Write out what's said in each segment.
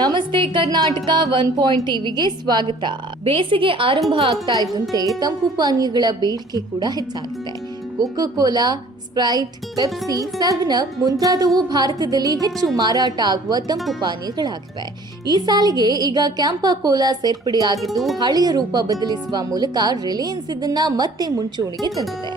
ನಮಸ್ತೆ ಕರ್ನಾಟಕ 1 ಟಿವಿಗೆ ಸ್ವಾಗತ. ಬೇಸಿಗೆ ಆರಂಭ ಆಗ್ತಾ ಇದ್ದಂತೆ ತಂಪು ಪಾನೀಯಗಳ ಬೇಡಿಕೆ ಕೂಡ ಹೆಚ್ಚಾಗುತ್ತೆ. ಕೋಕೋ ಕೋಲಾ, ಸ್ಪ್ರೈಟ್, ಪೆಪ್ಸಿ, 7 ಮುಂತಾದವು ಭಾರತದಲ್ಲಿ ಹೆಚ್ಚು ಮಾರಾಟ ಆಗುವ ತಂಪು ಪಾನೀಯಗಳಾಗಿವೆ. ಈ ಸಾಲಿಗೆ ಈಗ ಕ್ಯಾಂಪಾ ಕೋಲಾ ಸೇರ್ಪಡೆಯಾಗಿದ್ದು ಹಳೆಯ ರೂಪ ಬದಲಿಸುವ ಮೂಲಕ ರಿಲಯನ್ಸ್ ಇದನ್ನ ಮತ್ತೆ ಮುಂಚೂಣಿಗೆ ತಂದಿದೆ.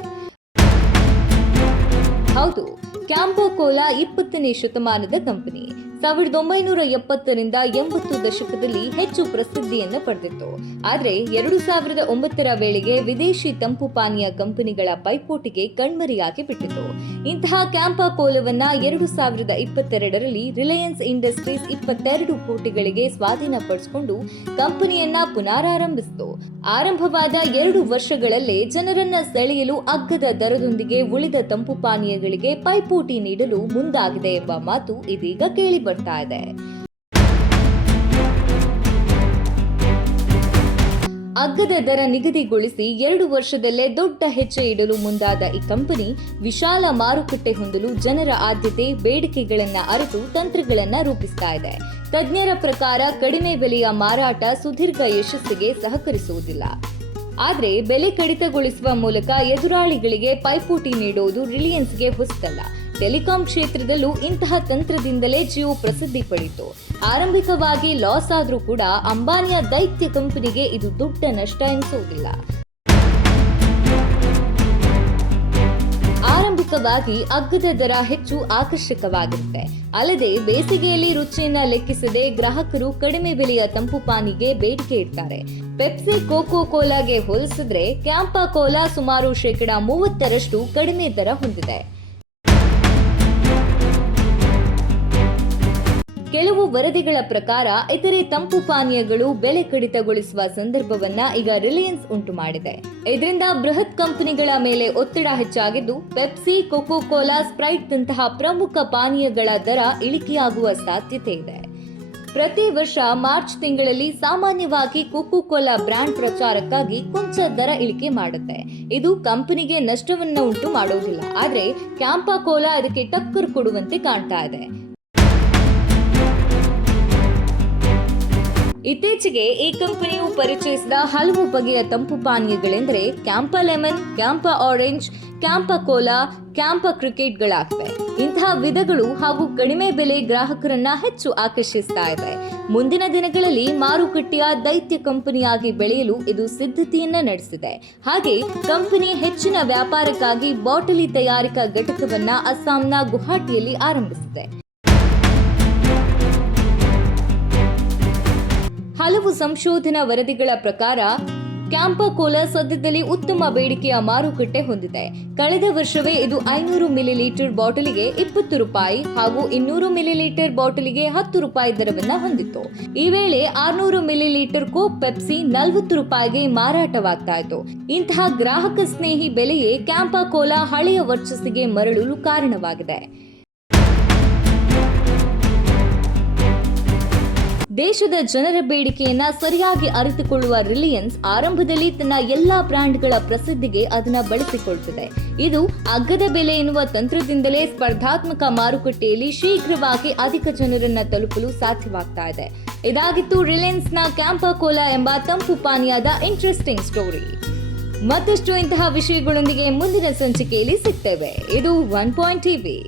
ಹೌದು, ಕ್ಯಾಂಪಾ ಕೋಲಾ 20ನೇ ಶತಮಾನದ ಕಂಪನಿ. 1970ರಿಂದ 80 ದಶಕದಲ್ಲಿ ಹೆಚ್ಚು ಪ್ರಸಿದ್ಧಿಯನ್ನು ಪಡೆದಿತ್ತು. ಆದರೆ 2009ರ ವೇಳೆಗೆ ವಿದೇಶಿ ತಂಪು ಪಾನೀಯ ಕಂಪನಿಗಳ ಪೈಪೋಟಿಗೆ ಕಣ್ಮರೆಯಾಗಿ ಬಿಟ್ಟಿತು. ಇಂತಹ ಕ್ಯಾಂಪಾ ಕೋಲಾವನ್ನ 2022ರಲ್ಲಿ ರಿಲಯನ್ಸ್ ಇಂಡಸ್ಟ್ರೀಸ್ 22 ಕೋಟಿಗಳಿಗೆ ಸ್ವಾಧೀನಪಡಿಸಿಕೊಂಡು ಕಂಪನಿಯನ್ನ ಪುನರಾರಂಭಿಸಿತು. ಆರಂಭವಾದ 2 ವರ್ಷಗಳಲ್ಲೇ ಜನರನ್ನ ಸೆಳೆಯಲು ಅಗ್ಗದ ದರದೊಂದಿಗೆ ಉಳಿದ ತಂಪು ಪಾನೀಯಗಳಿಗೆ ಪೈಪೋಟಿ ನೀಡಲು ಮುಂದಾಗಿದೆ ಎಂಬ ಮಾತು ಇದೀಗ ಕೇಳಿ ಬರ್ತಾ ಇದೆ. ಅಗ್ಗದ ದರ ನಿಗದಿಗೊಳಿಸಿ 2 ವರ್ಷದಲ್ಲೇ ದೊಡ್ಡ ಹೆಜ್ಜೆ ಇಡಲು ಮುಂದಾದ ಈ ಕಂಪನಿ ವಿಶಾಲ ಮಾರುಕಟ್ಟೆ ಹೊಂದಲು ಜನರ ಆದ್ಯತೆ, ಬೇಡಿಕೆಗಳನ್ನ ಅರಿತು ತಂತ್ರಗಳನ್ನ ರೂಪಿಸ್ತಾ ಇದೆ. ತಜ್ಞರ ಪ್ರಕಾರ ಕಡಿಮೆ ಬೆಲೆಯ ಮಾರಾಟ ಸುದೀರ್ಘ ಯಶಸ್ಸಿಗೆ ಸಹಕರಿಸುವುದಿಲ್ಲ. ಆದರೆ ಬೆಲೆ ಕಡಿತಗೊಳಿಸುವ ಮೂಲಕ ಎದುರಾಳಿಗಳಿಗೆ ಪೈಪೋಟಿ ನೀಡುವುದು ರಿಲಯನ್ಸ್ಗೆ ಹೊಸತಲ್ಲ. ಟೆಲಿಕಾಂ ಕ್ಷೇತ್ರದಲ್ಲೂ ಇಂತಹ ತಂತ್ರದಿಂದಲೇ ಜಿಯೋ ಪ್ರಸಿದ್ಧಿ ಪಡೆಯಿತು. ಆರಂಭಿಕವಾಗಿ ಲಾಸ್ ಆದರೂ ಕೂಡ ಅಂಬಾನಿಯ ದೈತ್ಯ ಕಂಪನಿಗೆ ಇದು ದೊಡ್ಡ ನಷ್ಟ ಎನಿಸುವುದಿಲ್ಲ. ಆರಂಭಿಕವಾಗಿ ಅಗ್ಗದ ದರ ಹೆಚ್ಚು ಆಕರ್ಷಕವಾಗಿರುತ್ತೆ. ಅಲ್ಲದೆ ಬೇಸಿಗೆಯಲ್ಲಿ ರುಚಿಯನ್ನ ಲೆಕ್ಕಿಸದೆ ಗ್ರಾಹಕರು ಕಡಿಮೆ ಬೆಲೆಯ ತಂಪು ಪಾನಿಗೆ ಬೇಡಿಕೆ ಇಡ್ತಾರೆ. ಪೆಪ್ಸಿ, ಕೋಕೋ ಕೋಲಾಗೆ ಹೋಲಿಸಿದ್ರೆ ಕ್ಯಾಂಪಾ ಕೋಲಾ ಸುಮಾರು 30% ಕಡಿಮೆ ದರ ಹೊಂದಿದೆ. ಕೆಲವು ವರದಿಗಳ ಪ್ರಕಾರ ಇತರೆ ತಂಪು ಪಾನೀಯಗಳು ಬೆಲೆ ಕಡಿತಗೊಳಿಸುವ ಸಂದರ್ಭವನ್ನ ಈಗ ರಿಲಯನ್ಸ್ ಉಂಟು ಮಾಡಿದೆ. ಇದರಿಂದ ಬೃಹತ್ ಕಂಪನಿಗಳ ಮೇಲೆ ಒತ್ತಡ ಹೆಚ್ಚಾಗಿದ್ದು ಪೆಪ್ಸಿ, ಕೋಕೋ ಕೋಲಾ, ಸ್ಪ್ರೈಟ್ ನಂತಹ ಪ್ರಮುಖ ಪಾನೀಯಗಳ ದರ ಇಳಿಕೆಯಾಗುವ ಸಾಧ್ಯತೆ ಇದೆ. ಪ್ರತಿ ವರ್ಷ ಮಾರ್ಚ್ ತಿಂಗಳಲ್ಲಿ ಸಾಮಾನ್ಯವಾಗಿ ಕೋಕೋ ಕೋಲಾ ಬ್ರ್ಯಾಂಡ್ ಪ್ರಚಾರಕ್ಕಾಗಿ ಕೊಂಚ ದರ ಇಳಿಕೆ ಮಾಡುತ್ತೆ. ಇದು ಕಂಪನಿಗೆ ನಷ್ಟವನ್ನ ಉಂಟು ಮಾಡೋದಿಲ್ಲ. ಆದ್ರೆ ಕ್ಯಾಂಪಾ ಕೋಲಾ ಅದಕ್ಕೆ ಟಕ್ಕರ್ ಕೊಡುವಂತೆ ಕಾಣ್ತಾ ಇದೆ. ಇತ್ತೀಚೆಗೆ ಈ ಕಂಪನಿಯು ಪರಿಚಯಿಸಿದ ಹಲವು ಬಗೆಯ ತಂಪು ಪಾನೀಯಗಳೆಂದರೆ Campa lemon, Campa orange, Campa cola, Campa ಕ್ರಿಕೆಟ್ಗಳಾಗಿವೆ. ಇಂತಹ ವಿಧಗಳು ಹಾಗೂ ಕಡಿಮೆ ಬೆಲೆ ಗ್ರಾಹಕರನ್ನ ಹೆಚ್ಚು ಆಕರ್ಷಿಸ್ತಾ ಇವೆ. ಮುಂದಿನ ದಿನಗಳಲ್ಲಿ ಮಾರುಕಟ್ಟೆಯ ದೈತ್ಯ ಕಂಪನಿಯಾಗಿ ಬೆಳೆಯಲು ಇದು ಸಿದ್ಧತೆಯನ್ನ ನಡೆಸಿದೆ. ಹಾಗೆ ಕಂಪನಿ ಹೆಚ್ಚಿನ ವ್ಯಾಪಾರಕ್ಕಾಗಿ ಬಾಟಲಿ ತಯಾರಿಕಾ ಘಟಕವನ್ನ ಅಸ್ಸಾಂನ ಗುವಾಹಟಿಯಲ್ಲಿ ಆರಂಭಿಸಿದೆ. ಹಲವು ಸಂಶೋಧನಾ ವರದಿಗಳ ಪ್ರಕಾರ ಕ್ಯಾಂಪಾ ಕೋಲಾ ಸದ್ಯದಲ್ಲಿ ಉತ್ತಮ ಬೇಡಿಕೆಯ ಮಾರುಕಟ್ಟೆ ಹೊಂದಿದೆ. ಕಳೆದ ವರ್ಷವೇ ಇದು 500 ಮಿಲಿಲೀಟರ್ ಬಾಟಲಿಗೆ ₹20 ಹಾಗೂ 200 ಮಿಲಿಲೀಟರ್ ಬಾಟಲಿಗೆ ₹10 ದರವನ್ನ ಹೊಂದಿತ್ತು. ಈ ವೇಳೆ 600 ಮಿಲಿಲೀಟರ್ ಕೋಕ್ ಪೆಪ್ಸಿ ₹40ಗೆ ಮಾರಾಟವಾಗ್ತಾ ಇತ್ತು. ಇಂತಹ ಗ್ರಾಹಕ ಸ್ನೇಹಿ ಬೆಲೆಯೇ ಕ್ಯಾಂಪಾ ಕೋಲಾ ಹಳೆಯ ವರ್ಚಸ್ಸಿಗೆ ಮರಳಲು ಕಾರಣವಾಗಿದೆ. ದೇಶದ ಜನರ ಬೇಡಿಕೆಯನ್ನ ಸರಿಯಾಗಿ ಅರಿತುಕೊಳ್ಳುವ ರಿಲಯನ್ಸ್ ಆರಂಭದಲ್ಲಿ ತನ್ನ ಎಲ್ಲಾ ಬ್ರ್ಯಾಂಡ್ಗಳ ಪ್ರಸಿದ್ಧಿಗೆ ಅದನ್ನ ಬಳಸಿಕೊಳ್ಳುತ್ತಿದೆ. ಇದು ಅಗ್ಗದ ಬೆಲೆ ಎನ್ನುವ ತಂತ್ರದಿಂದಲೇ ಸ್ಪರ್ಧಾತ್ಮಕ ಮಾರುಕಟ್ಟೆಯಲ್ಲಿ ಶೀಘ್ರವಾಗಿ ಅಧಿಕ ಜನರನ್ನ ತಲುಪಲು ಸಾಧ್ಯವಾಗ್ತಾ ಇದೆ. ಇದಾಗಿತ್ತು ರಿಲಯನ್ಸ್ನ ಕ್ಯಾಂಪಾ ಕೋಲಾ ಎಂಬ ತಂಪು ಪಾನೀಯದ ಇಂಟ್ರೆಸ್ಟಿಂಗ್ ಸ್ಟೋರಿ. ಮತ್ತಷ್ಟು ಇಂತಹ ವಿಷಯಗಳೊಂದಿಗೆ ಮುಂದಿನ ಸಂಚಿಕೆಯಲ್ಲಿ ಸಿಗ್ತೇವೆ. ಇದು 1 ಟಿವಿ.